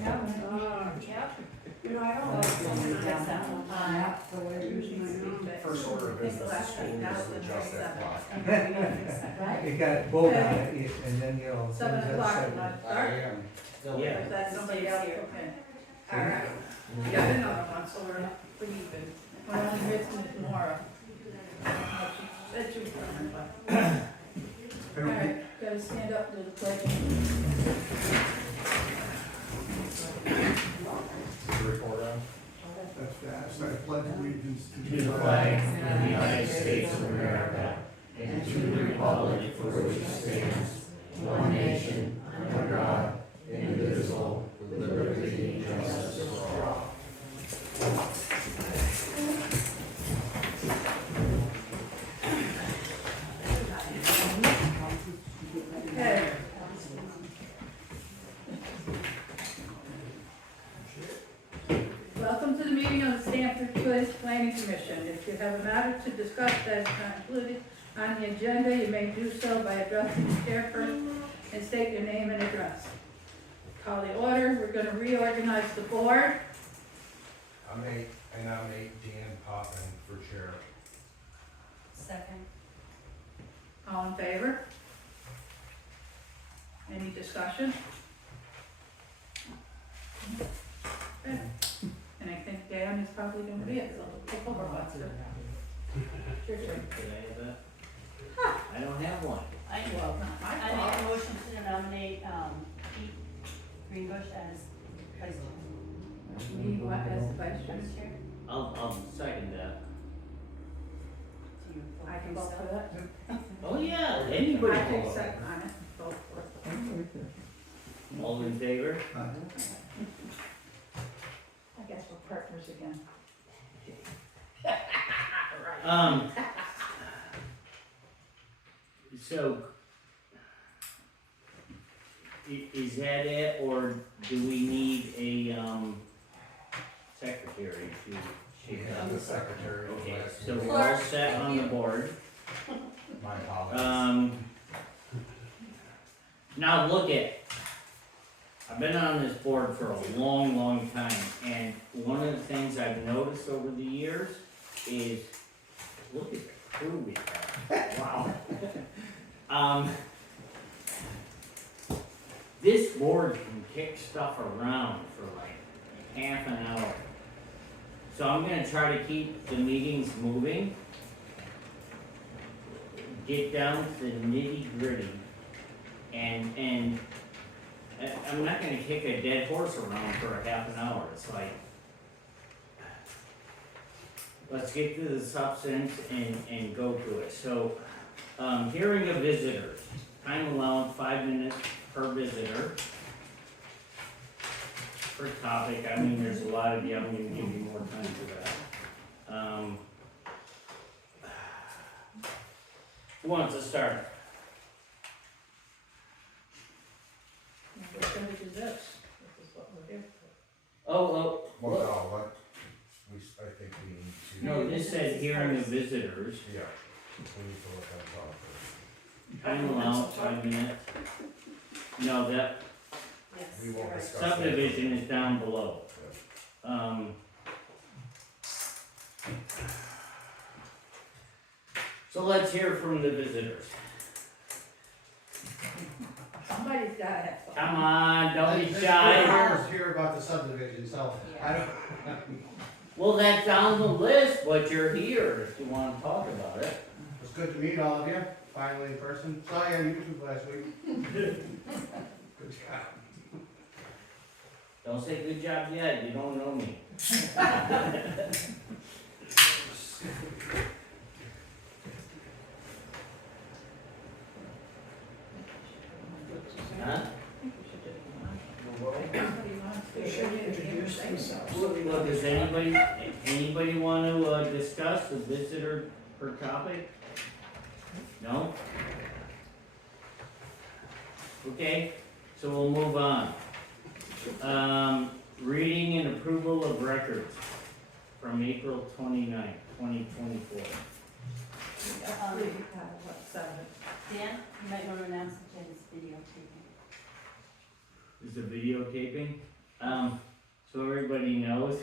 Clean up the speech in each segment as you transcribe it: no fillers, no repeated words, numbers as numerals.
Yeah. You know, I don't like something like that. The way it usually is. First order of business is school is to adjust that clock. Right? It got bolt on it, and then, you know. 7 o'clock, seven. not I dark. am. Yeah. Is that somebody else? Okay. All right. You got another one, so we're pretty even. We're only missing is Nora. That's you, all right, gotta stand up to the pledge. Report on. That's fast. I pledge allegiance To the flag of the United States of America and to the republic for which it stands, one nation, under God, indivisible, with liberty and justice for all. Okay. Welcome to the meeting of the Stamford Village Planning Commission. If you have a matter to discuss that is not included on the agenda, you may do so by addressing the chairperson and state your name and address. Call the order. We're going to reorganize the board. I nominate Dan Poppin for chair. Second. All in favor? Any discussion? Okay. And I think Dan is probably gonna be it, so take over, Buster. Sure, sure. Can I have that? I don't have one. Well, not my I fault. make a motion to nominate, Pete Greenbush as vice chair. Me, what, as the vice chair? Vice chair? I'll second that. Do you vote I can for vote for yourself? that. Oh, yeah, anybody. I take can. second on it, vote for it. All in favor? I guess we're partners again. So, is that it, or do we need a, secretary to We shake have up? the secretary. of Okay, last so week. we're all set on the board. My apologies. Now look at, I've been on this board for a long, long time, and one of the things I've noticed over the years is, look at the crew we got, wow. This board can kick stuff around for like half an hour. So I'm gonna try to keep the meetings moving. Get down to the nitty gritty. And I'm not gonna kick a dead horse around for a half an hour, it's like, let's get to the substance and go to it. So, hearing of visitors, time allowed 5 minutes per visitor. Per topic, I mean, there's a lot of you, I'm gonna give you more time for that. Who wants to start? We're gonna do this. This is what we're here for. Oh, Well, look. no, what, I think we need to. No, this said hearing of visitors, Yeah, we need to look at that time allowed 5 minutes. No, that Yes. We won't you're right. discuss that. subdivision is down below. So let's hear from the visitors. Somebody's gotta have something. Come on, don't be This shy. board here's here about the subdivision, so I don't, Well, that's on the list, but you're here if you wanna talk about it. it's good to meet all of you, finally in person. Saw you on YouTube last week. Good job. Don't say good job yet, you don't know me. Huh? Somebody wants to introduce themselves. Look, does anybody want to discuss the visitor per topic? No? Okay, so we'll move on. Reading and approval of records from April 29th, 2024. What, 7? Dan, you might want to announce that Jen's videotaping. Is the videotaping? So everybody knows,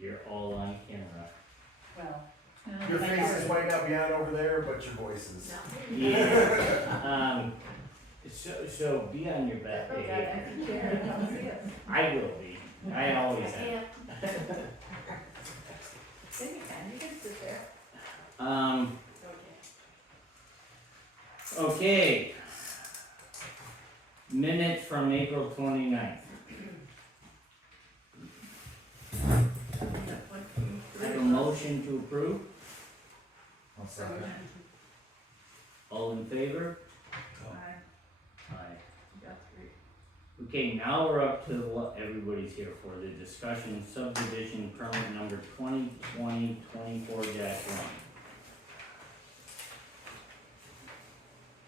you're all on camera. Well, Your faces might not be on over there, but your voices. Yeah. So be on your best Okay, behavior. I can share it, come see us. I will be. I always am. Then you can sit there. Okay. Minutes from April 29th. Have a motion to approve? I'll second. All in favor? Aye, Aye. you got three. Okay, now we're up to what everybody's here for, the discussion subdivision permit number 2020-24-1.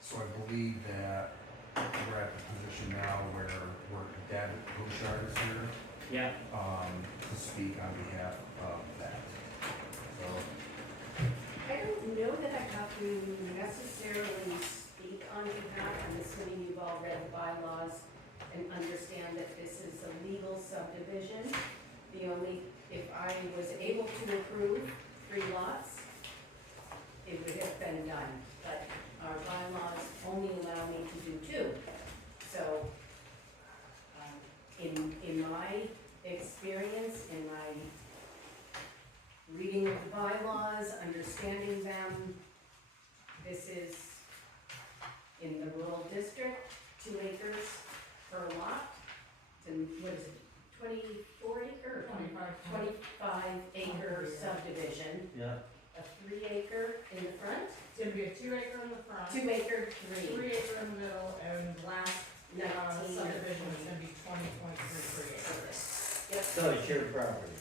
So I believe that we're at the position now where Deb Bouchard is here, Yeah, to speak on behalf of that. So, I don't know that I have to necessarily speak on behalf. I'm assuming you've all read the bylaws and understand that this is a legal subdivision. If I was able to approve 3 lots, it would have been done, but our bylaws only allow me to do 2. So, in my experience, in my reading of the bylaws, understanding them, this is in the rural district, 2 acres per lot. And what is it, 24 acre? 25 acre subdivision, yeah. a 3 acre in the front, It's gonna be a 2 acre in the front, 2 acre, 3 3, acre in the middle, and last 19 or subdivision is 20. gonna be 20.33 acres. Yep, So it's your property.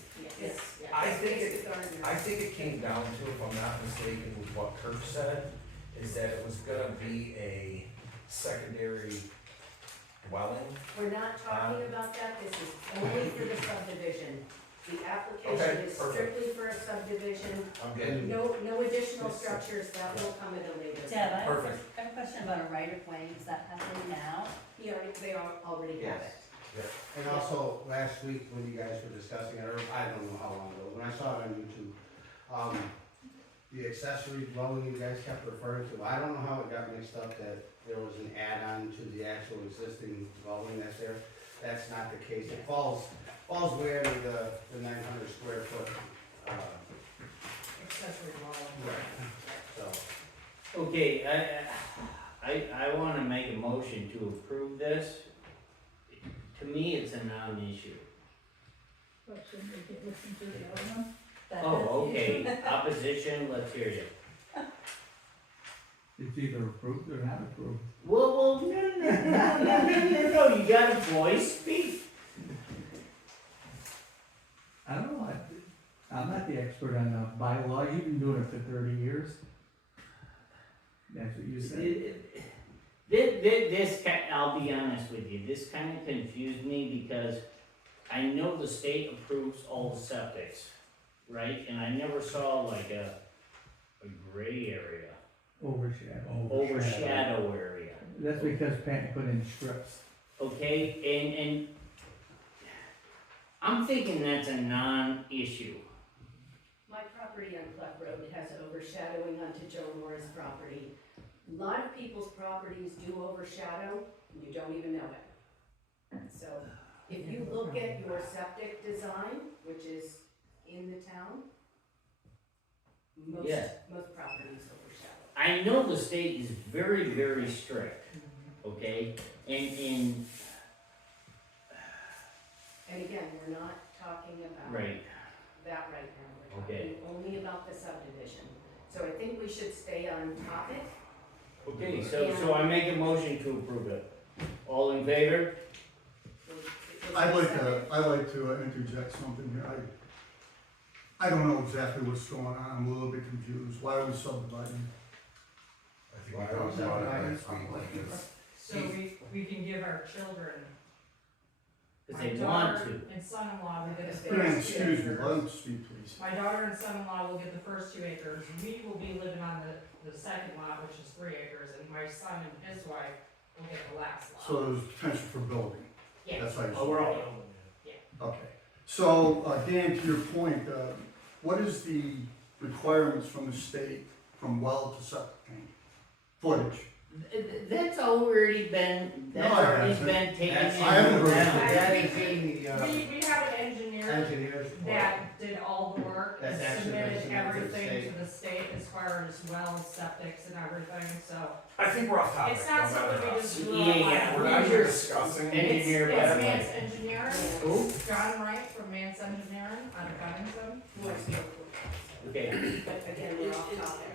yes. Yeah. I think It's the gardener. I think it came down to, if I'm not mistaken, with what Kirk said, is that it was gonna be a secondary dwelling. We're not talking about that, this is only for the subdivision. The application Okay, is perfect. strictly for a subdivision, I'm good. no additional structures, that will come at a later Deb, I time. have Perfect. I have a question about a right of way, is that happening now? They already have it. And also, last week when you guys were discussing it, or I don't know how long ago, when I saw it on YouTube, the accessory dwelling you guys kept referring to, I don't know how it got mixed up that there was an add-on to the actual existing dwelling that's there. That's not the case. It falls way under the 900 square foot, Accessory dwelling. so. Okay, I wanna make a motion to approve this. To me, it's a non-issue. But shouldn't we get, listen to the other one? Oh, okay, opposition, let's hear you. It's either approved or not approved. Well, no, you got a voice, speak. I don't know, I'm not the expert on the bylaw, you've been doing it for 30 years. That's what you said. I'll be honest with you, this kinda confused me because I know the state approves all the septics, right? And I never saw like a gray area, overshadow area, That's because Pat put in strips. okay? And I'm thinking that's a non-issue. My property on Clef Road has overshadowing onto Joe Moore's property. A lot of people's properties do overshadow, and you don't even know it. So, if you look at your septic design, which is in the town, Yeah. most properties overshadow. I know the state is very, very strict, okay? And And again, we're not talking about right, that right now. We're Okay. talking only about the subdivision. So I think we should stay on topic. okay, so I make a motion to approve it. All in favor? I'd like to interject something here. I don't know exactly what's going on. I'm a little bit confused. Why are we subdividing? I think we talked about it last week, because So we can give our children, Cause my they want daughter to. and son-in-law will get the Yeah, Ma'am, first 2 excuse me, let acres. him speak, please. My daughter and son-in-law will get the first 2 acres, we will be living on the second lot, which is 3 acres, and my son and his wife will get the last lot. So there's potential for building. Yeah. That's why you. Oh, we're all. Okay, so, Dan, to your point, what is the requirements from the state from well to septic tank? Footage? That's already been, No, I haven't. been taken into That's, I haven't heard account. of that is in the, We have an engineer engineer's report. that did all the work and That's actually submitted registered with the everything state. to the state as far as wells, septics and everything, so. I think we're off topic. It's not no matter something we what. just do. Yeah, We're not here discussing. Engineer It's better. Mance Engineering, Who? John Wright from Mance Engineering out of Bennington. Okay, But again, we're off topic.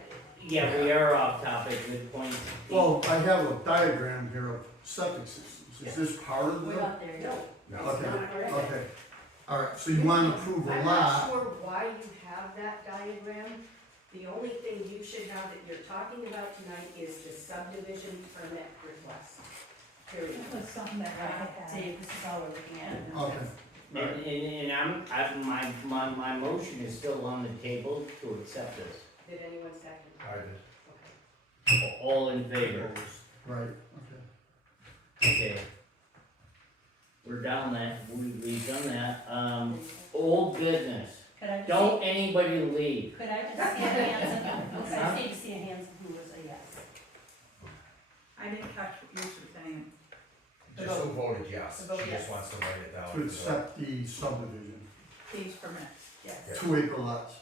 yeah, we are off topic, good point. Well, I have a diagram here of septic systems. Is this part of We're the? not there yet. No. Okay, Not correct. okay. All right, so you want to approve a I'm not lot? sure why you have that diagram. The only thing you should have that you're talking about tonight is the subdivision permit request. Period. That was something that I had. Dave, this is all we're looking at. Okay, And my motion is still on the table to accept this. Did anyone second? I did. Okay. All in favor? right, okay. Okay. We're down that, we've done that, old business, Could I just don't see, anybody leave. could I just see a hands, of- I just need to see a hands of who was a yes. I didn't catch what you were saying. Just who voted yes, The vote she just yes. wants to write it down. To accept the subdivision, These permits. Yes. Yeah. 2 acre lots.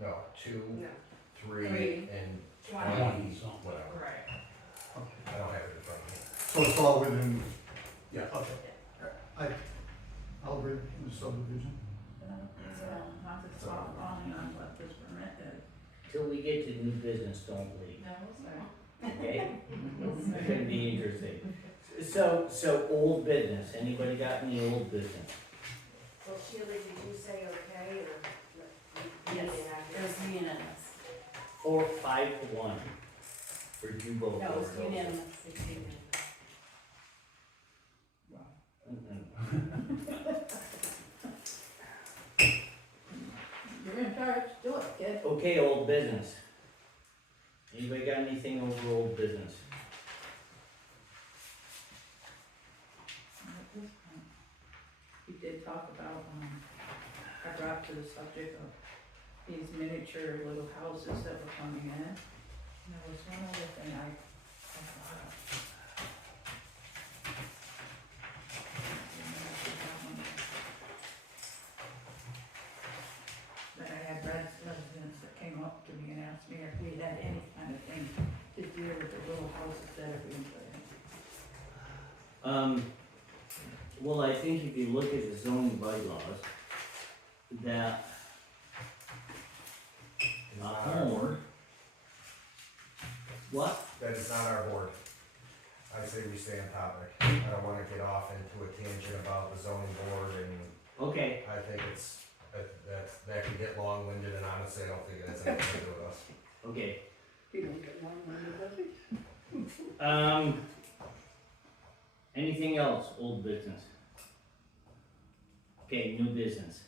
No, 2, No. 3, Three. and 20. 20, whatever. Right. I don't have it in front of me. So it's all within, Yeah. okay. I'll read the subdivision. So, not to stop calling on what this permit is. Till we get to new business, don't leave, No, sorry. okay? It's gonna be interesting. So old business, anybody got any old business? Well, Sheila, did you say okay, or? Yes, Yeah, it was unanimous. 4, 5 to 1. Or did you vote No, it was for it? unanimous, it's unanimous. You're in charge, do it, kid. Okay, old business. Anybody got anything over old business? At this point, we did talk about, I brought to the subject of these miniature little houses that were coming in. And there was one other thing I brought up. That I had residents that came up to me and asked me if we had any kind of thing to do with the little houses that are being put in. Well, I think if you look at the zoning bylaws, that a home. What? That is not our board. I say we stay on topic. I don't wanna get off into a tangent about the zoning board, and Okay, I think it's, that can get long-winded, and honestly, I don't think it has anything to do with us. okay. You don't get one when you does it. Anything else, old business? Okay, new business.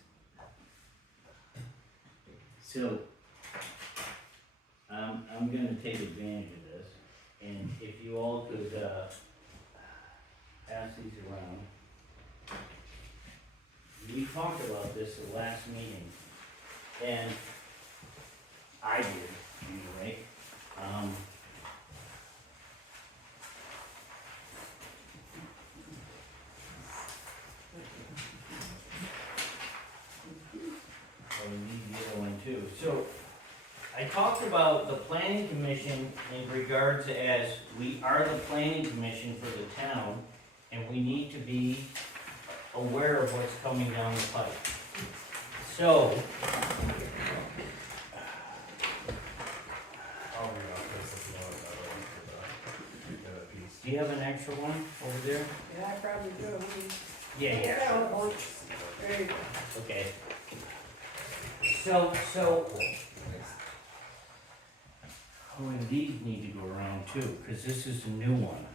So, I'm gonna take advantage of this, and if you all could, pass these around. We talked about this at last meeting, and I did, anyway. Oh, we need the other one too. So, I talked about the planning commission in regards as we are the planning commission for the town, and we need to be aware of what's coming down the pipe. So, I'll read off this if you want, the other piece. do you have an extra one over there? Yeah, I probably do. Yeah, There you go. okay. So, oh, and these need to go around too, cause this is a new one.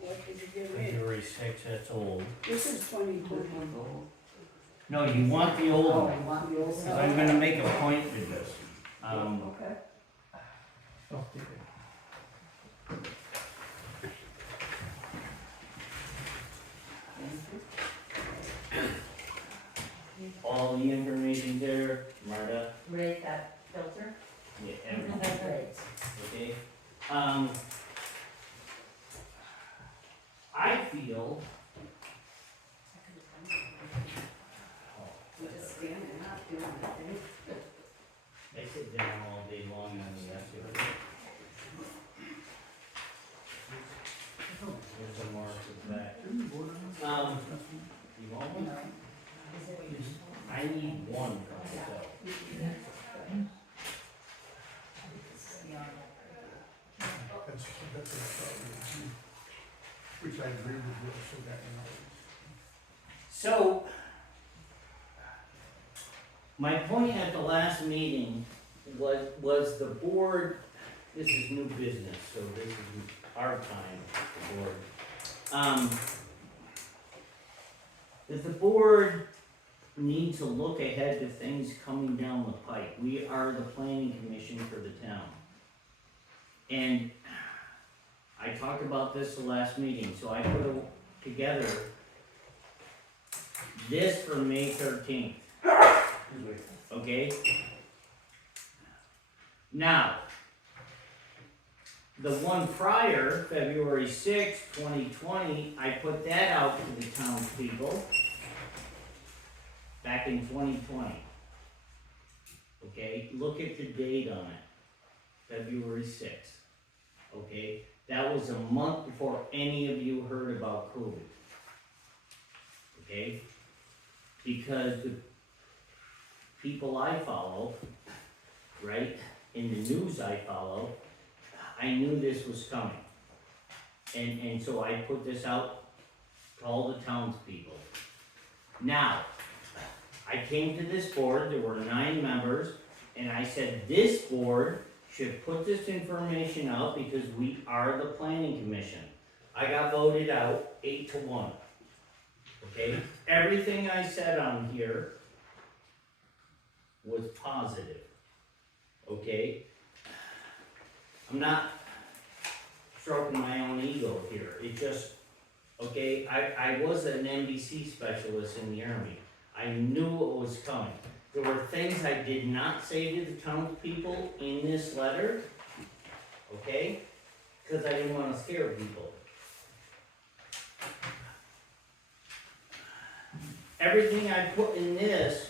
What did you give February 6th, that's old. This is 22. No, you want the old one, want the old cause I'm gonna make a point with this. Okay. Oh, take it. Thank you. the information there, Marta? Rate that filter. Yeah, everything. That's great. Okay, I feel, You just stand and not do anything. I sit down all day long on the excavator. There's some more to the back. You want one? I need one from myself. That's which I agree with you, so that, So, my point at the last meeting was the board, this is new business, so this is our time, the board. That the board needs to look ahead to things coming down the pike. We are the planning commission for the town. And I talked about this the last meeting, so I put together this for May 13th. Okay? Now, the one prior, February 6th, 2020, I put that out to the townspeople back in 2020. Okay, look at the date on it, February 6th. Okay, that was a month before any of you heard about COVID. Okay, because the people I follow, right, in the news I follow, I knew this was coming. And so I put this out to all the townspeople. Now, I came to this board, there were 9 members, and I said this board should put this information out because we are the planning commission. I got voted out 8-1. Okay? Everything I said on here was positive. Okay? I'm not stroking my own ego here. It just, okay, I was an NBC specialist in the Army. I knew what was coming. There were things I did not say to the townspeople in this letter, okay? Because I didn't want to scare people. Everything I put in this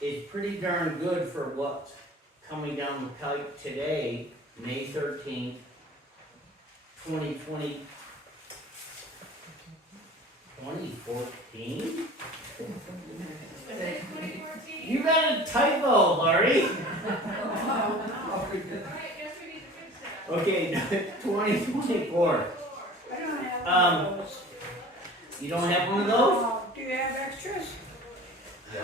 is pretty darn good for what's coming down the pipe today, May 13th, 2020. 2014? You got a typo, Laurie. Okay, 2024. I don't have Um, one of those. You don't have one of those? Do you have extras? Yeah,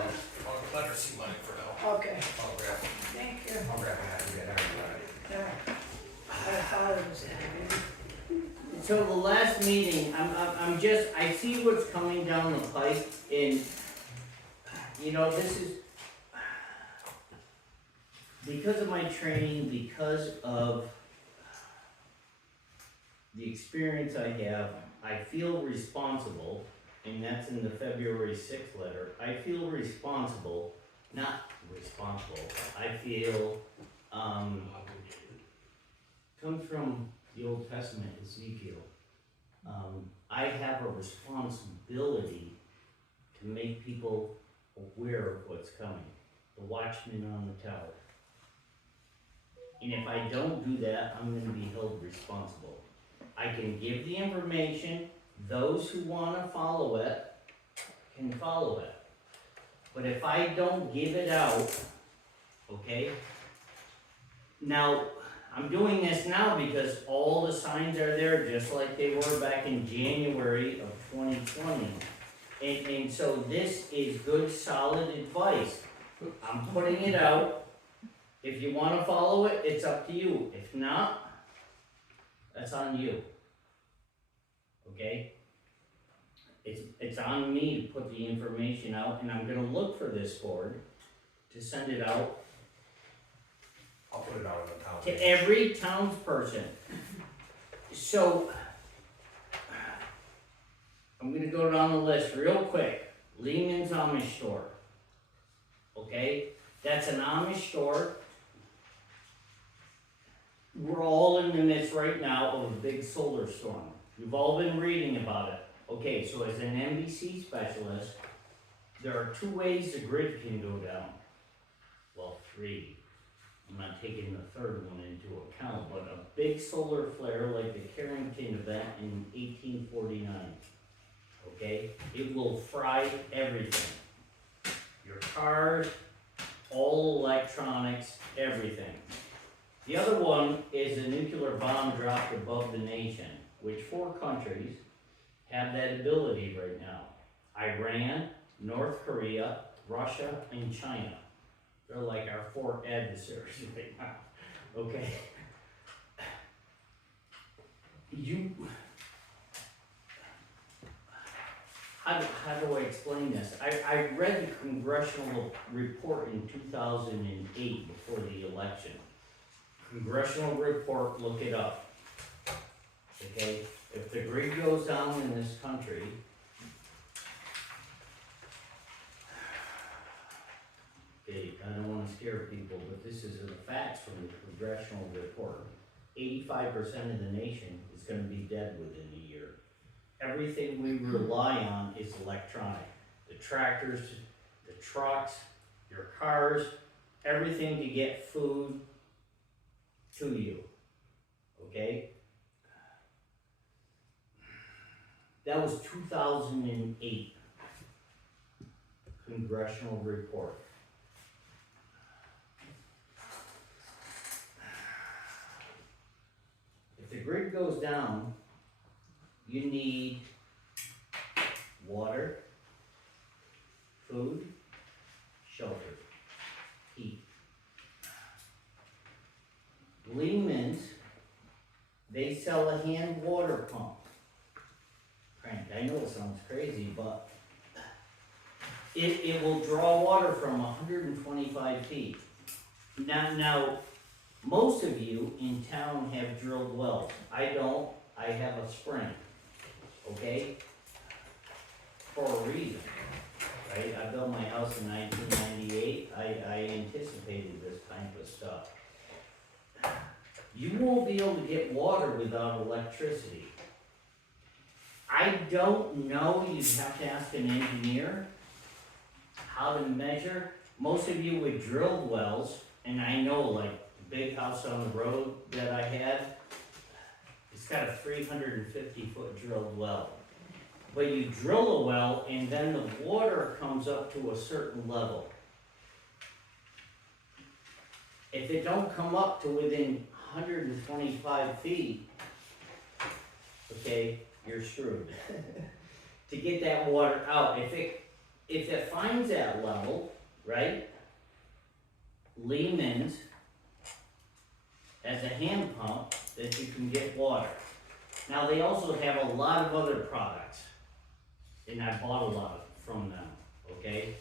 I'll let her see mine for now. Okay, I'll grab, thank you. I'll grab a hat and get everybody. Yeah. I thought it was that. So the last meeting, I see what's coming down the pipe and, you know, this is, because of my training, because of the experience I have, I feel responsible, and that's in the February 6th letter, I feel responsible, not responsible, I feel, comes from the Old Testament, Ezekiel. I have a responsibility to make people aware of what's coming, the watchman on the tower. And if I don't do that, I'm gonna be held responsible. I can give the information, those who wanna follow it can follow it. But if I don't give it out, okay? Now, I'm doing this now because all the signs are there just like they were back in January of 2020. And so this is good, solid advice. I'm putting it out. If you wanna follow it, it's up to you. If not, that's on you. Okay? It's on me to put the information out, and I'm gonna look for this board to send it out I'll put it out on the town. to every townsperson. So, I'm gonna go down the list real quick. Lehman's Amish store. okay? That's an Amish store. We're all in the midst right now of a big solar storm. You've all been reading about it. Okay, so as an NBC specialist, there are 2 ways the grid can go down. Well, 3. I'm not taking the 3rd one into account, but a big solar flare like the Carrington event in 1849. Okay, it will fry everything. Your cars, all electronics, everything. The other one is a nuclear bomb dropped above the nation, which 4 countries have that ability right now. Iran, North Korea, Russia, and China. They're like our 4 adversaries right now, okay? How do I explain this? I read the congressional report in 2008 before the election. Congressional report, look it up. Okay, if the grid goes down in this country, okay, I don't wanna scare people, but this is the facts from the congressional report. 85% of the nation is gonna be dead within a year. Everything we rely on is electronic. The tractors, the trucks, your cars, everything to get food to you, okay? That was 2008 congressional report. If the grid goes down, you need water, food, shelter, heat. Lehman's, they sell a hand water pump. Frank, I know it sounds crazy, but it will draw water from 125 feet. Now, most of you in town have drilled wells. I don't, I have a spring, okay? For a reason, right? I built my house in 1998. I anticipated this type of stuff. You won't be able to get water without electricity. I don't know, you'd have to ask an engineer how to measure. Most of you with drilled wells, and I know like the big house on the road that I had, it's got a 350-foot drilled well. But you drill a well and then the water comes up to a certain level. If it don't come up to within 125 feet, okay, you're screwed. To get that water out, if it finds that level, right? Lehman's has a hand pump that you can get water. Now they also have a lot of other products, and I bought a lot from them, okay?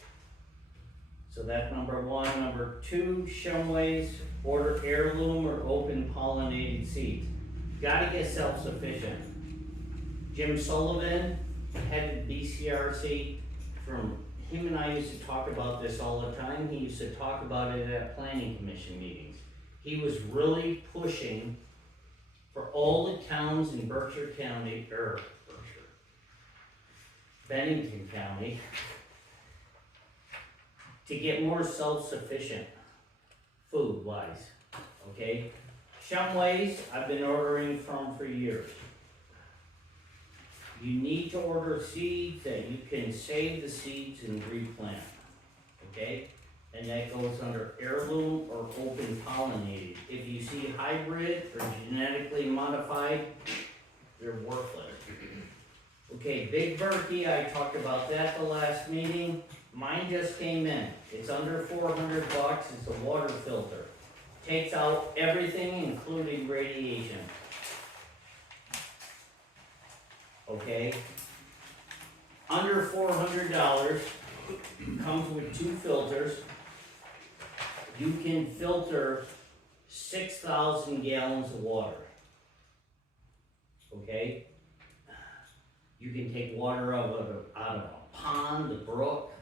So that's number 1. Number 2, Shumway's, order heirloom or open pollinated seeds. Gotta get self-sufficient. Jim Sullivan, head BCRC, from him and I used to talk about this all the time. He used to talk about it at planning commission meetings. He was really pushing for all the towns in Berkshire County, Bennington County, to get more self-sufficient food-wise, okay? Shumway's, I've been ordering from for years. You need to order seeds that you can save the seeds and replant, okay? And that goes under heirloom or open pollinated. If you see hybrid or genetically modified, they're worthless. Okay, Big Berkey, I talked about that the last meeting. Mine just came in. It's under 400 bucks. It's a water filter. Takes out everything, including radiation. Okay? Under $400, comes with 2 filters. You can filter 6,000 gallons of water. Okay? You can take water out of a pond, a brook,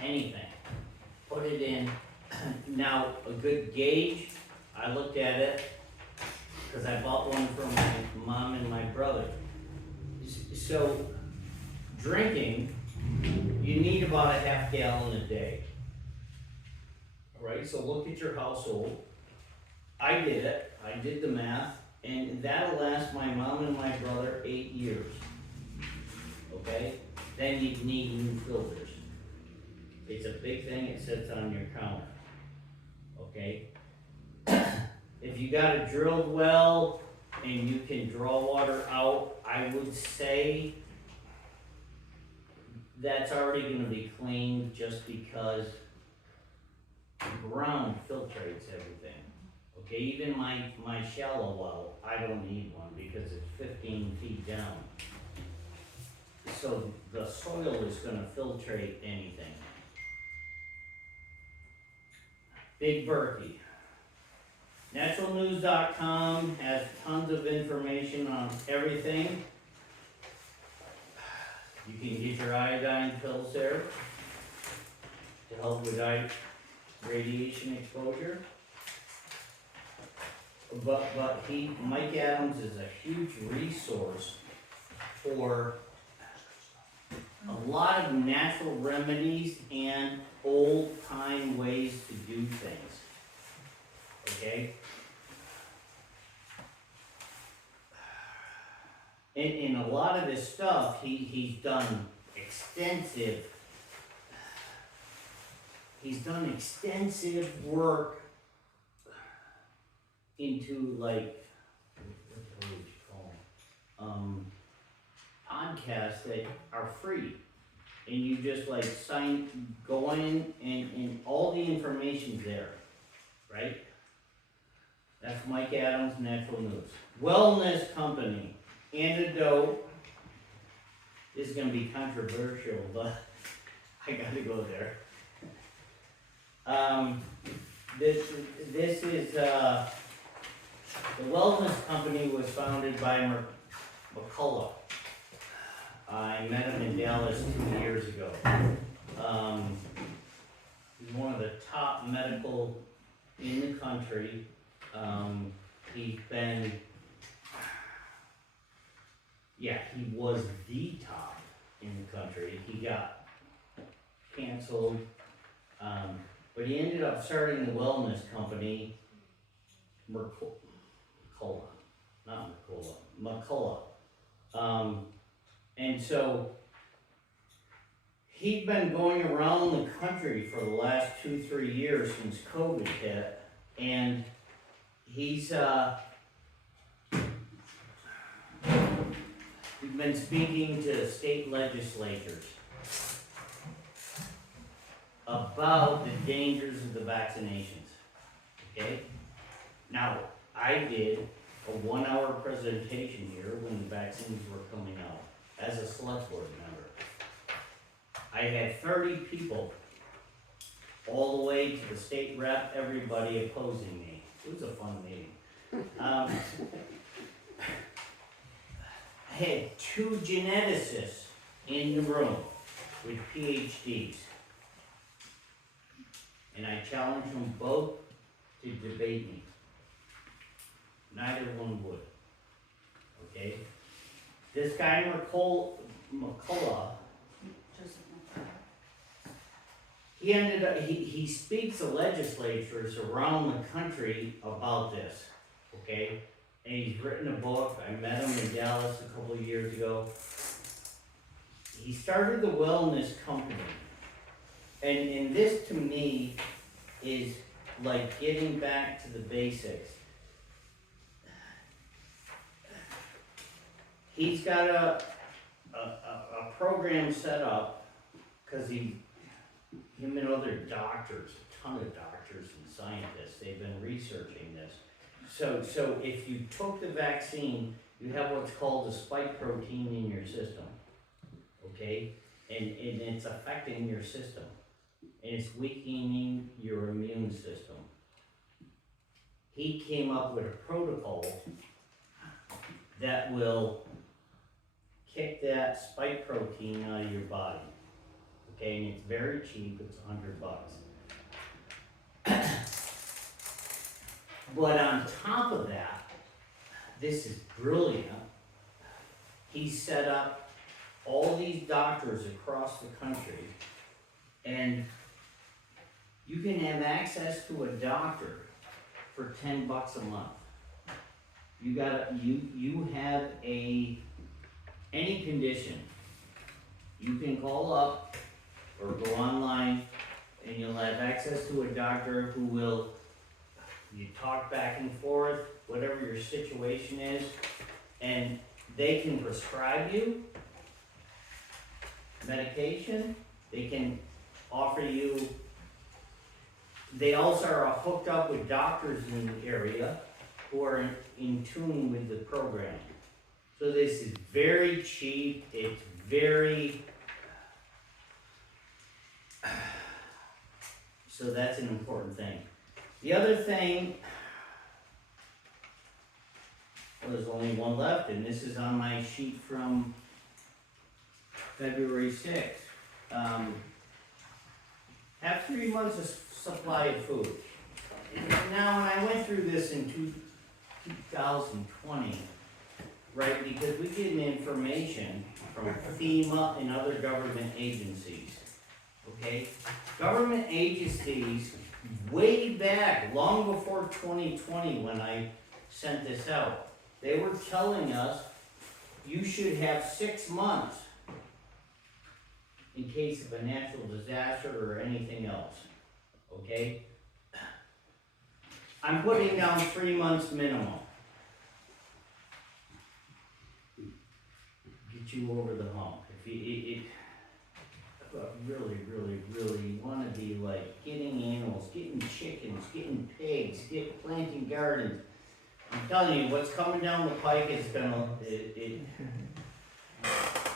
anything. put it in. Now, a good gauge, I looked at it, cause I bought one for my mom and my brother. So, drinking, you need about a half gallon a day. Alright, so look at your household. I did it, I did the math, and that'll last my mom and my brother 8 years. Okay? Then you need new filters. It's a big thing, it sits on your counter. Okay? If you got a drilled well and you can draw water out, I would say that's already gonna be cleaned just because the ground filtrates everything. Okay, even my shallow well, I don't need one because it's 15 feet down. So the soil is gonna filtrate anything. Big Berkey. Naturalnews.com has tons of information on everything. You can get your iodine pills there to help with radiation exposure. But Mike Adams is a huge resource for a lot of natural remedies and old-time ways to do things. Okay? In a lot of his stuff, he's done extensive work into, like, what would you call them? Podcasts that are free. And you just like go in and all the information's there, right? That's Mike Adams, Natural News. Wellness Company, Antidote. This is gonna be controversial, but I gotta go there. This is, the Wellness Company was founded by McCullough. I met him in Dallas 2 years ago. He's one of the top medical in the country. He was the top in the country. He got canceled, but he ended up starting the Wellness Company, McCullough. And so he'd been going around the country for the last 2-3 years since COVID hit, and he's been speaking to state legislatures about the dangers of the vaccinations. Okay? Now, I did a 1-hour presentation here when the vaccines were coming out as a select board member. I had 30 people, all the way to the state rep, everybody opposing me. It was a fun meeting. I had 2 geneticists in the room with PhDs. And I challenged them both to debate me. Neither one would. Okay? This guy McCullough, he speaks to legislatures around the country about this. Okay? And he's written a book. I met him in Dallas a couple of years ago. He started the Wellness Company. And this to me is like getting back to the basics. He's got a program set up because him and other doctors, a ton of doctors and scientists, they've been researching this. So if you took the vaccine, you have what's called a spike protein in your system, okay? And it's affecting your system. And it's weakening your immune system. He came up with a protocol that will kick that spike protein out of your body. Okay, and it's very cheap, it's $100. But on top of that, this is brilliant. He set up all these doctors across the country, and you can have access to a doctor for $10 a month. You have any condition, you can call up or go online, and you'll have access to a doctor who will, you talk back and forth, whatever your situation is, and they can prescribe you medication, they can offer you, they also are hooked up with doctors in the area who are in tune with the program. So this is very cheap, it's very, so that's an important thing. The other thing, well, there's only one left, and this is on my sheet from February 6th. Have 3 months of supply of food. Now, when I went through this in 2020, right, because we get information from FEMA and other government agencies, okay? Government agencies, way back, long before 2020, when I sent this out, they were telling us you should have 6 months in case of a natural disaster or anything else, okay? I'm putting down 3 months minimum. Get you over the hump. If you really wanna be like getting animals, getting chickens, getting pigs, planting gardens, I'm telling you, what's coming down the pike is gonna,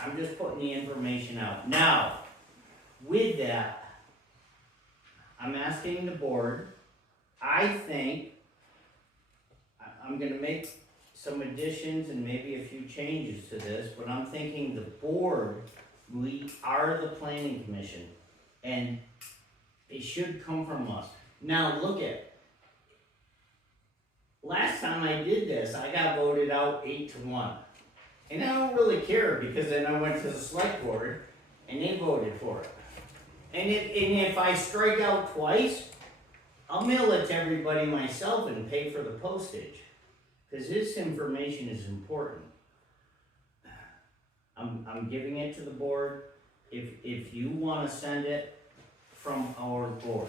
I'm just putting the information out. Now, with that, I'm asking the board, I think, I'm gonna make some additions and maybe a few changes to this, but I'm thinking the board, we are the planning commission, and it should come from us. Now, look at, last time I did this, I got voted out 8-1. And I don't really care, because then I went to the select board, and they voted for it. And if I strike out twice, I'll mail it to everybody myself and pay for the postage. Because this information is important. I'm giving it to the board, if you wanna send it from our board.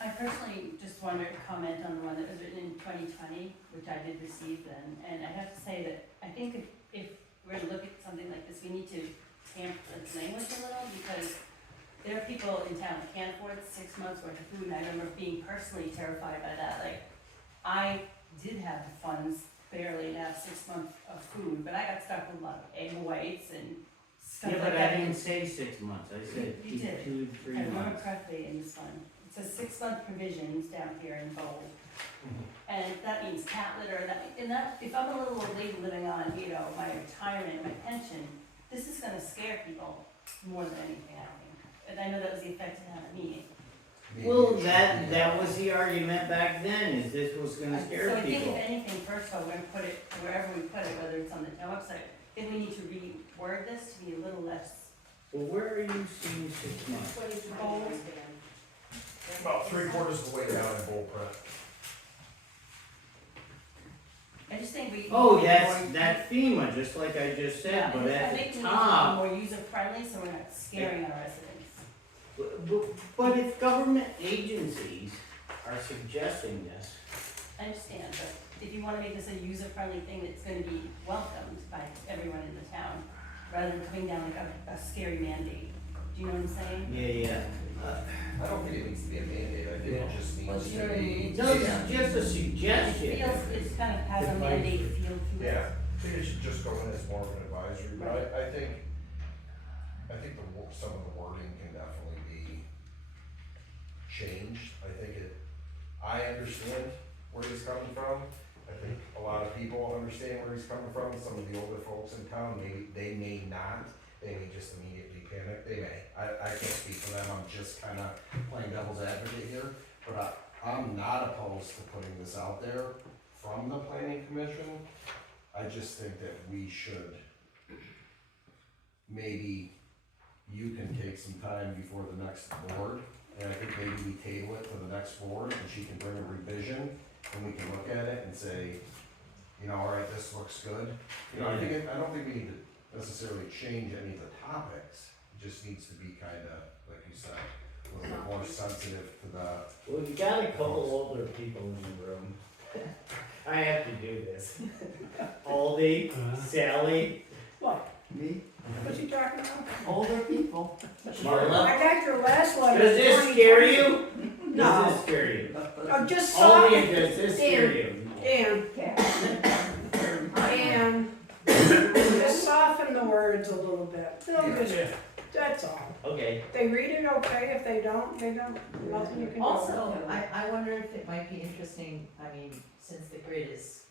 I personally just wanted to comment on the one that was written in 2020, which I did receive then, and I have to say that I think if we're gonna look at something like this, we need to tamp the language a little, because there are people in town that can't afford 6 months worth of food, and I remember being personally terrified by that. Like, I did have the funds barely to have 6 months of food, but I got stuck with a lot of egg whites and stuff Yeah, like but that. I didn't say 6 months, I said You did. 2, 3 I remember months. correctly in this one. It says 6-month provisions down here in bold. And that means cat litter, if I'm a little old lady living on, my retirement, my pension, this is gonna scare people more than anything, I think. And I know that was the effect it had on me. Well, that was the argument back then, is this was gonna scare So I think people. if anything, first of all, we're gonna put it wherever we put it, whether it's on the town website, I think we need to reword this to be a little less. Well, where are you seeing 6 months? 2020 is banned. About 3/4 of the way down in bold print. I just think we. Oh, we need that's, more- that FEMA, just like I just Yeah, said, but I at think the we need to top. be more user friendly, so we're not scaring our residents. But if government agencies are suggesting this, I understand, but if you wanna make this a user-friendly thing that's gonna be welcomed by everyone in the town, rather than coming down like a scary mandate, do you know what I'm saying? yeah. I don't think it needs to be a mandate, I think it just Well, needs you to know what I be. mean? No, this is just a It suggestion. feels, it kind of has a mandate feel to it. Yeah, I think it should just go in as more of an advisory, but I think some of the wording can definitely be changed. I understand where he's coming from. I think a lot of people understand where he's coming from. Some of the older folks in town, maybe they may not. they may just immediately panic, they may, I can't speak for them, I'm just kinda playing devil's advocate here, but I'm not opposed to putting this out there from the planning commission. I just think that we should, maybe you can take some time before the next board, and I think maybe we table it for the next board, and she can bring a revision, and we can look at it and say, you know, alright, this looks good. You know, I don't think we need to necessarily change any of the topics, it just needs to be kinda, like you said, a little bit more sensitive to the. Well, you got a couple older people in the room. I have to do this. Aldi, Sally, What? Me? What you talking about? Older people. Marla. I got your last one. Does this scare you? No. Does this scare you? I'm just Aldi, sorry. does this scare you? And just soften the words a little bit. That's all. Okay. They read it okay, if they don't, they don't, nothing you can do. Also, I wonder if it might be interesting, I mean, since the grid is,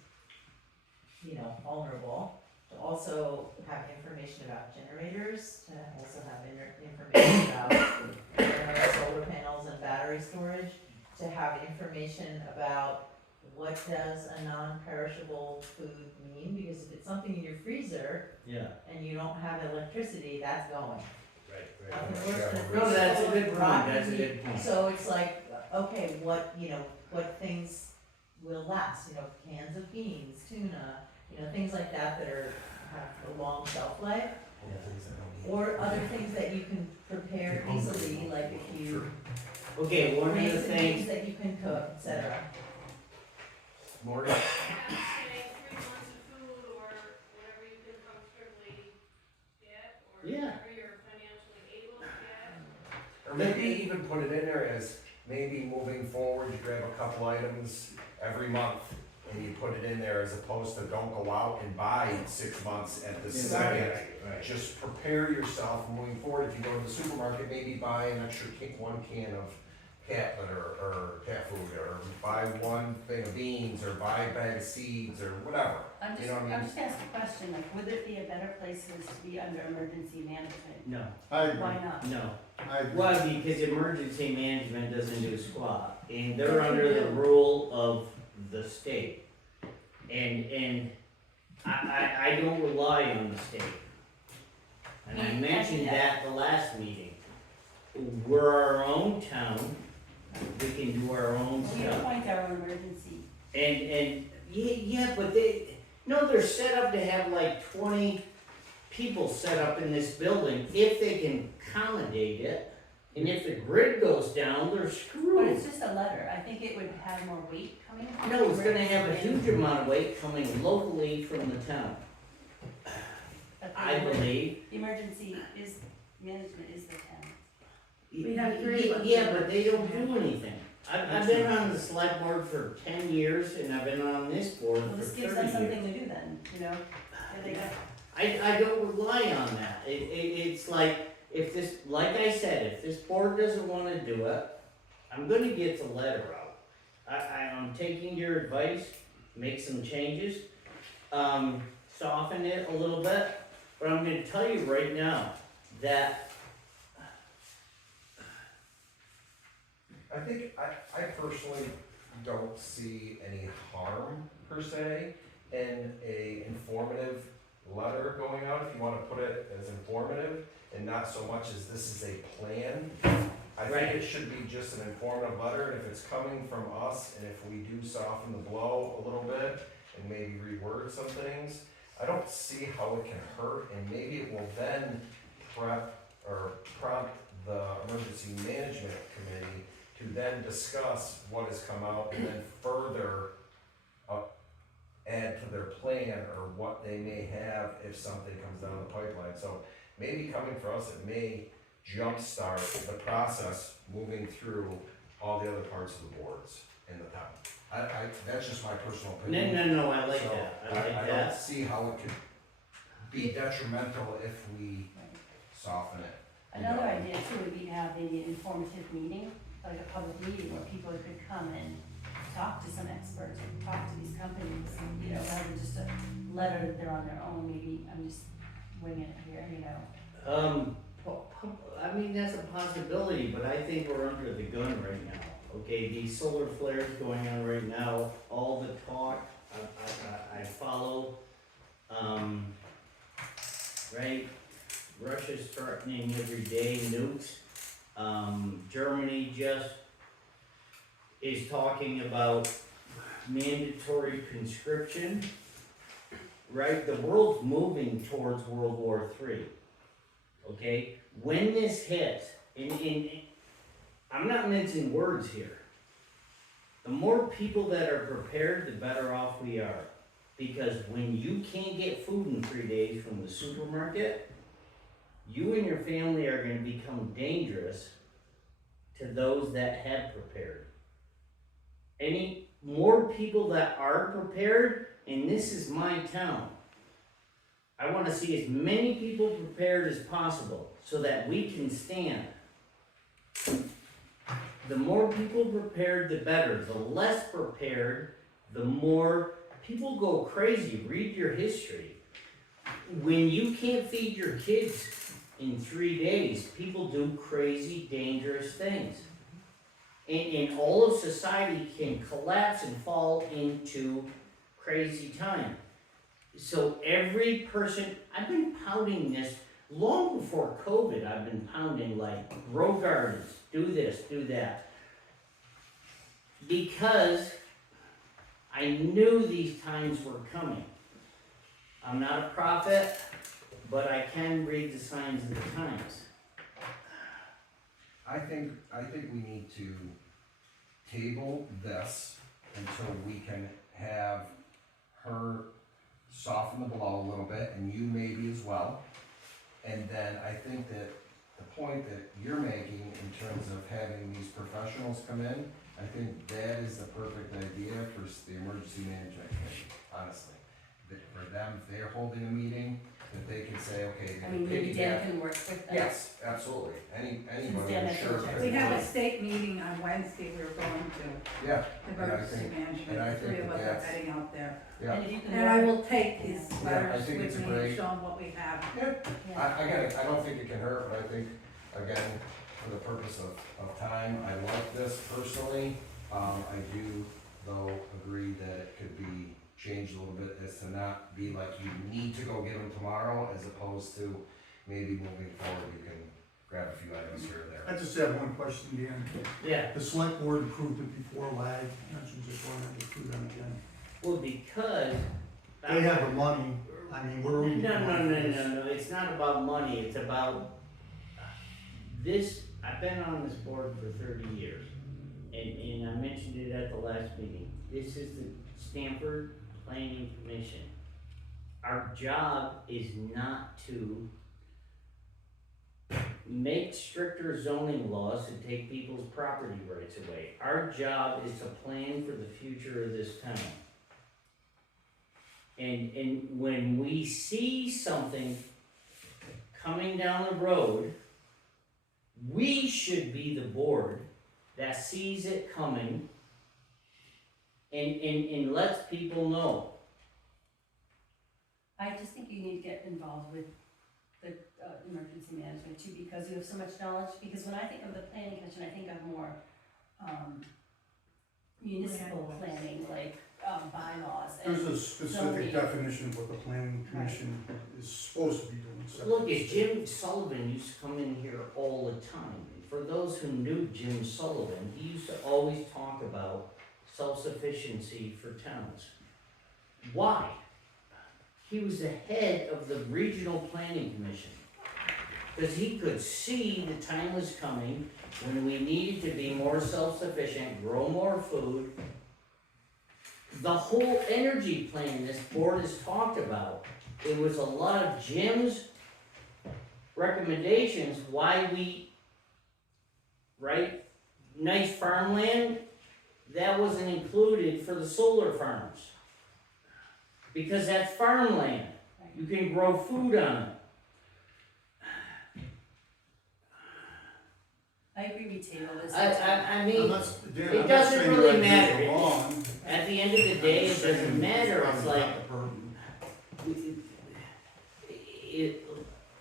you know, vulnerable, to also have information about generators, to also have information about solar panels and battery storage, to have information about what does a non-perishable food mean, because if it's something in your freezer Yeah. and you don't have electricity, that's going. Right, Nothing worse than No, that's a good point, rotten that's a meat. good point. So it's like, okay, what, you know, what things will last, you know, cans of beans, tuna, you know, things like that that are, have a long shelf life. Or other things that you can prepare easily, like if you, Okay, one of the raisins things, that you can cook, et cetera. Morgan? Say 3 months of food or whatever you can comfortably get, or Yeah. whatever you're financially able to get. Or maybe even put it in there as, maybe moving forward, you grab a couple items every month, and you put it in there as opposed to don't go out and buy 6 months at the second. Right. Just prepare yourself moving forward, if you go to the supermarket, maybe buy an extra one can of cat litter, or cat food, or buy one thing of beans, or buy a bag of seeds, or whatever. I'm just, You know what I mean? I'm just gonna ask a question, like, would it be a better place for this to be under emergency management? no, I agree, Why not? no. I agree. Well, because emergency management doesn't do squat, and they're under the rule of the state. And I don't rely on the state. And I mentioned that the last meeting. We're our own town, we can do our own We stuff. appoint our own emergency. And, yeah, but they're set up to have like 20 people set up in this building, if they can accommodate it. And if the grid goes down, they're But screwed. it's just a letter, I think it would have more weight coming from. No, it's gonna have a emergency huge amount of weight coming locally from the town, but the I believe. Emergency is, management is the town. We have 3 of us. Yeah, but they don't do anything. I've been on the select board for 10 years, and I've been on this board Well, for this 30 gives years. them something to do then, you know? And they got- I don't rely on that. It's like, if this, like I said, if this board doesn't wanna do it, I'm gonna get the letter out. I'm taking your advice, make some changes, soften it a little bit, but I'm gonna tell you right now that I think, I personally don't see any harm per se in a informative letter going out, if you wanna put it as informative, and not so much as this is a plan. I think it should be just an informative letter, and if it's coming from us, and if we do soften the blow a little bit, and maybe reword some things, I don't see how it can hurt, and maybe it will then prompt the emergency management committee to then discuss what has come out and then further add to their plan or what they may have if something comes down the pipeline. So maybe coming for us, it may jumpstart the process moving through all the other parts of the boards in the town. That's just my personal opinion. no, I like So, that, I like I that. don't see how it could be detrimental if we soften it. Another idea too would be to have maybe an informative meeting, like a public meeting where people could come and talk to some experts, or talk to these companies, you know, rather than just a letter that they're on their own, maybe, I'm just winging it here, you know. I mean, that's a possibility, but I think we're under the gun right now. Okay, these solar flares going on right now, all the talk, I follow, right? Russia's threatening every day nukes. Germany just is talking about mandatory conscription, right? The world's moving towards World War III, okay? When this hits, and I'm not mincing words here, the more people that are prepared, the better off we are. Because when you can't get food in 3 days from the supermarket, you and your family are gonna become dangerous to those that have prepared. Any more people that are prepared, and this is my town, I wanna see as many people prepared as possible so that we can stand. The more people prepared, the better. The less prepared, the more people go crazy. Read your history. When you can't feed your kids in 3 days, people do crazy, dangerous things. And all of society can collapse and fall into crazy time. So every person, I've been pounding this long before COVID. I've been pounding like, grow gardens, do this, do that. Because I knew these times were coming. I'm not a prophet, but I can read the signs of the times. I think we need to table this until we can have her soften the blow a little bit, and you maybe as well. And then I think that the point that you're making in terms of having these professionals come in, I think that is the perfect idea for the emergency management committee, honestly. That for them, if they're holding a meeting, that they can say, okay, I they mean, can maybe Dan can work with them. Yes, absolutely, anybody, Dan I'm has sure. to check. We have a state meeting on Wednesday we're going to, Yeah, emergency and I management, think three of us are that's- heading out there. yeah. And if you can And I work, will take his Yeah, I letters think it's with a me and great- show him what we have. yeah. I don't think it can hurt, but I think, again, for the purpose of time, I like this personally. I do, though, agree that it could be changed a little bit as to not be like you need to go get them tomorrow, as opposed to maybe moving forward, you can grab a few items here or I there. just have one question, Dan. Yeah, The select board approved it before LAG, mentions it going to approve them again. well, because. They have the money, I mean, where are we? No, it's not about money, it's about this, I've been on this board for 30 years, and I mentioned it at the last meeting. This is the Stamford Planning Commission. Our job is not to make stricter zoning laws to take people's property rights away. Our job is to plan for the future of this town. And when we see something coming down the road, we should be the board that sees it coming and lets people know. I just think you need to get involved with the emergency management too, because you have so much knowledge, because when I think of the planning commission, I think of more municipal planning, like bylaws and. There's a specific zoning. definition of what the planning commission is supposed to be doing. so- Look, if Jim Sullivan used to come in here all the time. For those who knew Jim Sullivan, he used to always talk about self-sufficiency for towns. Why? He was the head of the regional planning commission. Because he could see the time was coming when we needed to be more self-sufficient, grow more food. The whole energy plan this board has talked about, it was a lot of Jim's recommendations why we, right, nice farmland, that wasn't included for the solar farms. Because that's farmland, you can grow food on it. I agree we table this. I I'm mean, not- Dan, it I'm not doesn't saying really your ideas are matter. wrong. at the end of the day, I'm it just saying doesn't matter, it's it's not like, the burden.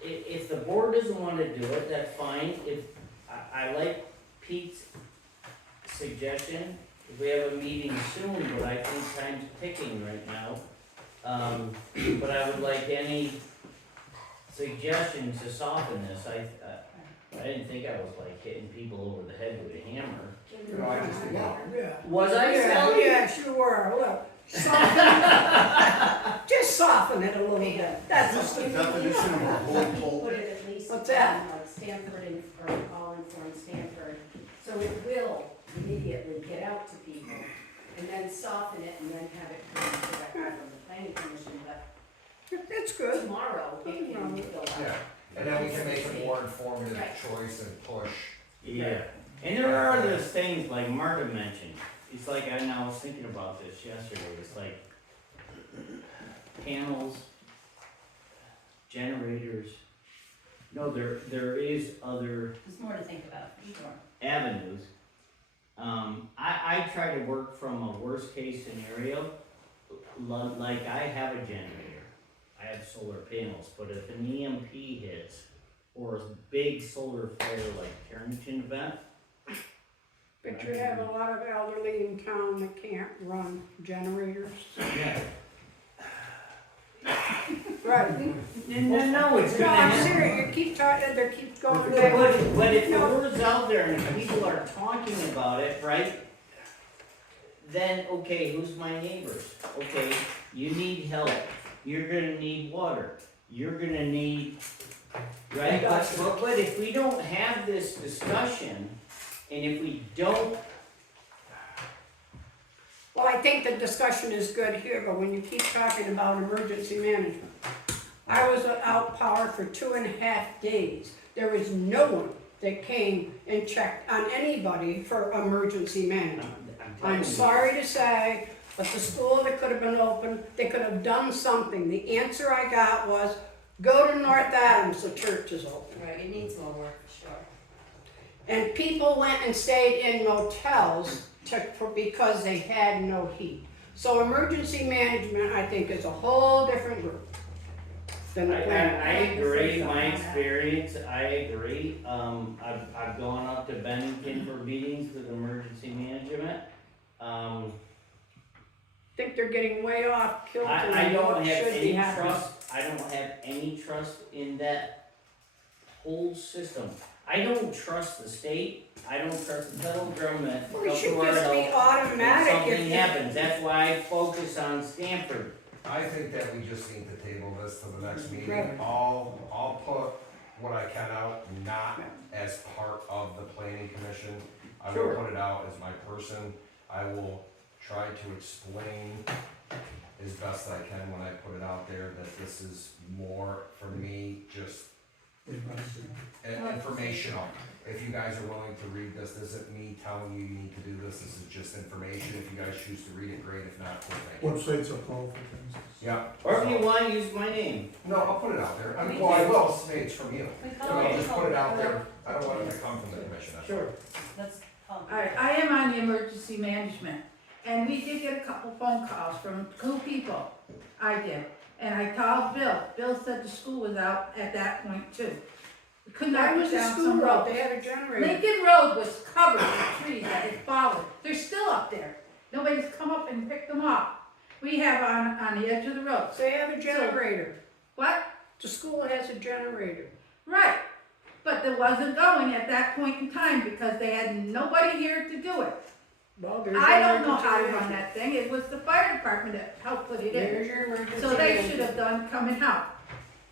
if the board doesn't wanna do it, that's fine, I like Pete's suggestion, if we have a meeting soon, but I think time's ticking right now. But I would like any suggestions to soften this, I didn't think I was like hitting people over the head with a hammer. You know, I just think, Yeah. Was I, Yeah, Sally? yes, you were, look, soften, just soften it a little bit, that's Is this the all. definition of a whole pole? Put it at least What's that? on Stanford and, or all informed Stanford, so it will immediately get out to people, and then soften it, and then have it come directly from the planning commission, but It's good. tomorrow, it can go out. yeah, and then we can make a more informative choice and push. Yeah, and there are other things like Marta mentioned, it's like, I was thinking about this yesterday, it's like panels, generators, no, there is other There's more to think about, for sure. avenues. I try to work from a worst case scenario, like I have a generator, I have solar panels, but if an EMP hits, or a big solar flare like Carrington event, But you have a lot of elderly in town that can't run generators. yeah. Right. No, it's No, gonna I'm happen. serious, you keep talking, they keep going back. But if the word's out there and if people are talking about it, right? Then, okay, who's my neighbors? Okay, you need help, you're gonna need water, you're gonna need, right? But if we don't have this discussion, and if we don't, Well, I think the discussion is good here, but when you keep talking about emergency management, I was out power for 2.5 days. There was no one that came and checked on anybody for emergency management. I'm telling I'm you. sorry to say, but the school that could have been open, they could have done something. The answer I got was, go to North Adams, the church is open. Right, it needs more work, for sure. And people went and stayed in motels because they had no heat. So emergency management, I think, is a whole different group than the I planning. agree, my experience, I agree, I've gone up to Bennington for meetings with emergency management. Think they're getting way off kilter I on don't what have should be any happening. trust, I don't have any trust in that whole system. I don't trust the state, I don't trust the federal government, Well, it up should to our just be help, automatic if something if happens, that's why I focus on Stanford. I think that we just need to table this to the next meeting. Right. I'll put what I can out, not as part of the planning commission. I will Sure. put it out as my person. I will try to explain as best I can when I put it out there that this is more for me, just informational. If you guys are willing to read this isn't me telling you you need to do this, this is just information. If you guys choose to read it, great. If not, cool, thank you. Websites are powerful things. Yeah. Or if you want, use my name. No, I'll put it out there. I mean, Me well, I too. will say it's from you. We But call I'll it, just put it out there. I don't want it to come from the commission. that's all. let's call it. Alright, I am on the emergency management, and we did get a couple phone calls from 2 people. I did, and I called Bill. Bill said the school was out at that point too. We could Why not was get the down school some out? road. They had a generator. Lincoln Road was covered with trees that had fallen. They're still up there. Nobody's come up and picked them up. We have on the edge of the road. They have a generator. What? The school has a generator. Right. But it wasn't going at that point in time because they had nobody here to do it. Well, there's I your don't know how to emergency run that thing. It was the fire department that helped put it in. There's your emergency So they management. should have done coming out.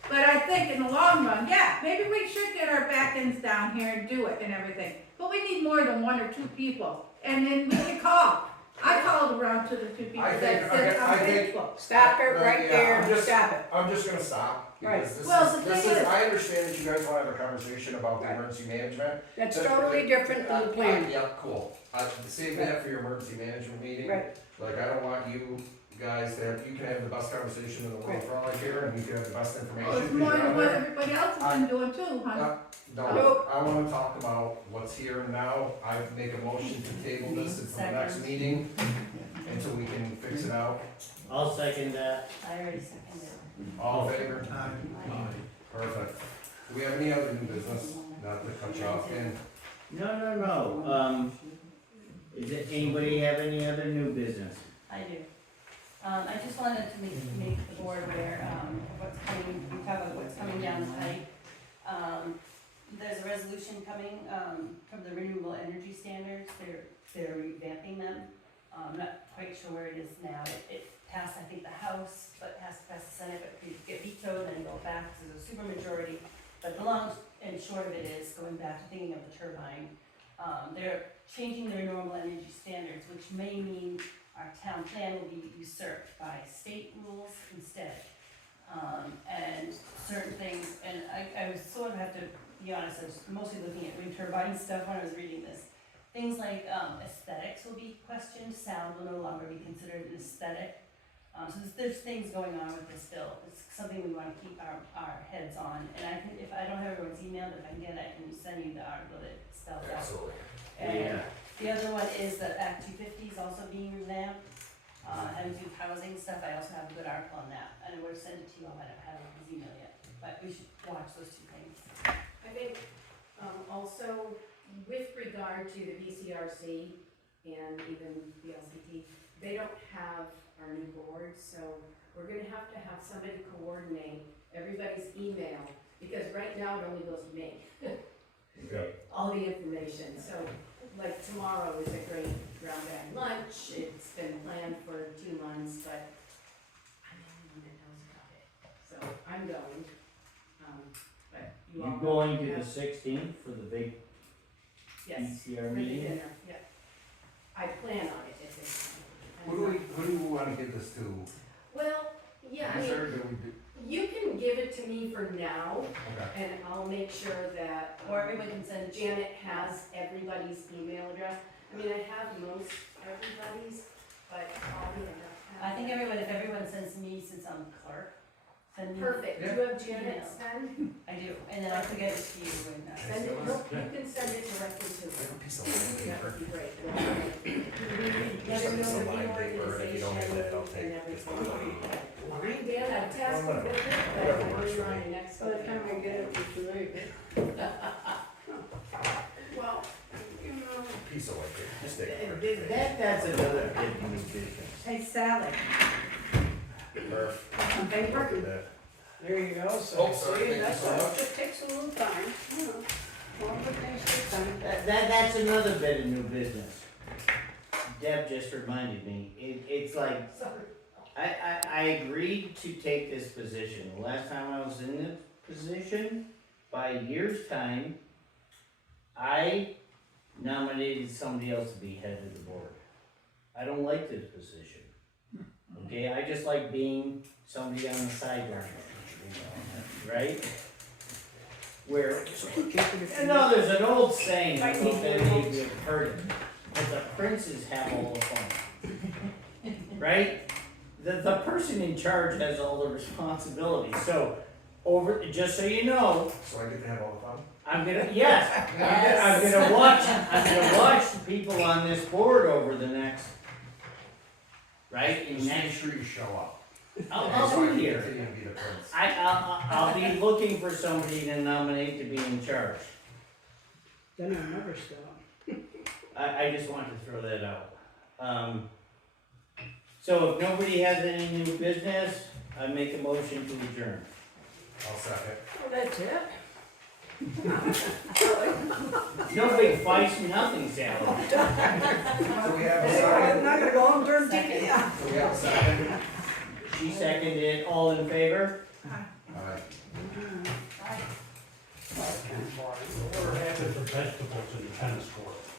But I think in the long run, yeah, maybe we should get our back ends down here and do it and everything. But we need more than 1 or 2 people. And then we can call. I called around to the 2 people I that think- said on I think- Facebook. Stop it right Yeah, there, I'm just- stop it. I'm just gonna stop, Right. because this Well, is, the this thing is, is- I understand that you guys wanna have a conversation about the Right. emergency management. That's totally different than the plan. Yeah, cool. Save that for your emergency management meeting. Right. Like, I don't want you guys to have, you can have the best conversation in the world Right. for all I care, and you can have the best information. Well, it's 'cause more you're than on what there. everybody else has been doing too, huh? No, Nope. I wanna talk about what's here and now. I make a motion to table this until the next Second. meeting, until we can fix it out. I'll second that. I already seconded it. All in favor? Aye. Perfect. Do we have any other new business? Not to cut you off, Dan. No. Is it, anybody have any other new business? I do. I just wanted to make the board aware, of what's coming, we talk about what's coming down the pipe. There's a resolution coming, from the renewable energy standards, they're revamping them. I'm not quite sure where it is now, it passed, I think, the House, but has to pass the Senate, but could get vetoed and go back to the supermajority. But the long and short of it is, going back to thinking of the turbine, they're changing the renewable energy standards, which may mean our town plan will be usurped by state rules instead. And certain things, and I was sort of have to be honest, I was mostly looking at wind turbine stuff when I was reading this. Things like aesthetics will be questioned, sound will no longer be considered an aesthetic. So there's things going on with this bill. It's something we want to keep our heads on. And I can, if I don't have everyone's email, but if I can get it, I can send you the article that spells out. Absolutely. And the other one is that Act 250 is also being revamped, having to do with housing stuff. I also have a good article on that, and I would have sent it to you all, but I haven't his email yet. But we should watch those two things. I think, also, with regard to the VCRC and even the LCT, they don't have our new board, so we're gonna have to have somebody coordinate everybody's email, because right now it only goes to me. All the information, so like tomorrow is a great brown bag lunch, it's been planned for 2 months, but I'm the only one that knows about it, so I'm going. But you all. You going to the have- 16th for the big Yes, ECR for the meeting? dinner, yeah. I plan on it at this time. Who do we wanna give this to? Well, yeah, I mean, Sir, do we do? you can give it to me for now, Okay. and I'll make sure that. Or everyone can send it to you. Janet has everybody's email address. I mean, I have most everybody's, but I'll be enough. I think if everyone sends me, since I'm clerk, send me. Perfect. Do you have Janet's then? I do, and then I forget it to you when, Send it, nope, you can send it directly to Like her. a piece of land That paper. would be great. Let her know Just the line paper, and if you don't get that, I'll reorganization take and just everything. the Line, Dan, I've tasked you with it, but Whatever I works know you're for on me. your next. By the time I get it, it's too late. Well, you know. piece of white paper, just take it. That's another good new business. Hey Sally, Murph. on paper? Look at that. There you go, so. Oh, sorry, see, thank you that's so all. much. It takes a little time, you know. Well, but things take time. That's another bit of new business. Deb just reminded me, it's like, I agreed to take this position. The last time I was in this position, by a year's time, I nominated somebody else to be head of the board. I don't like this position. Okay, I just like being somebody on the sideline, right? Where, no, there's an old saying, I think that maybe you've heard it, that the princes have all the fun. Right? The person in charge has all the responsibility, so, just so you know, So I get to have all the fun? I'm gonna watch the people on this board over the next, right, Just make sure you show up. I'll So I be can here. continue to be the prince. I'll be looking for somebody to nominate to be in charge. Then I'll never stop. I just wanted to throw that out. So if nobody has any new business, I make a motion to adjourn. I'll second. Oh, that's it? No big fights, nothing, Sally. So we have a I'm second. not gonna go home during TV. So we have a second. She seconded it, all in favor? Alright. Bye. What happens for vegetables in the tennis court?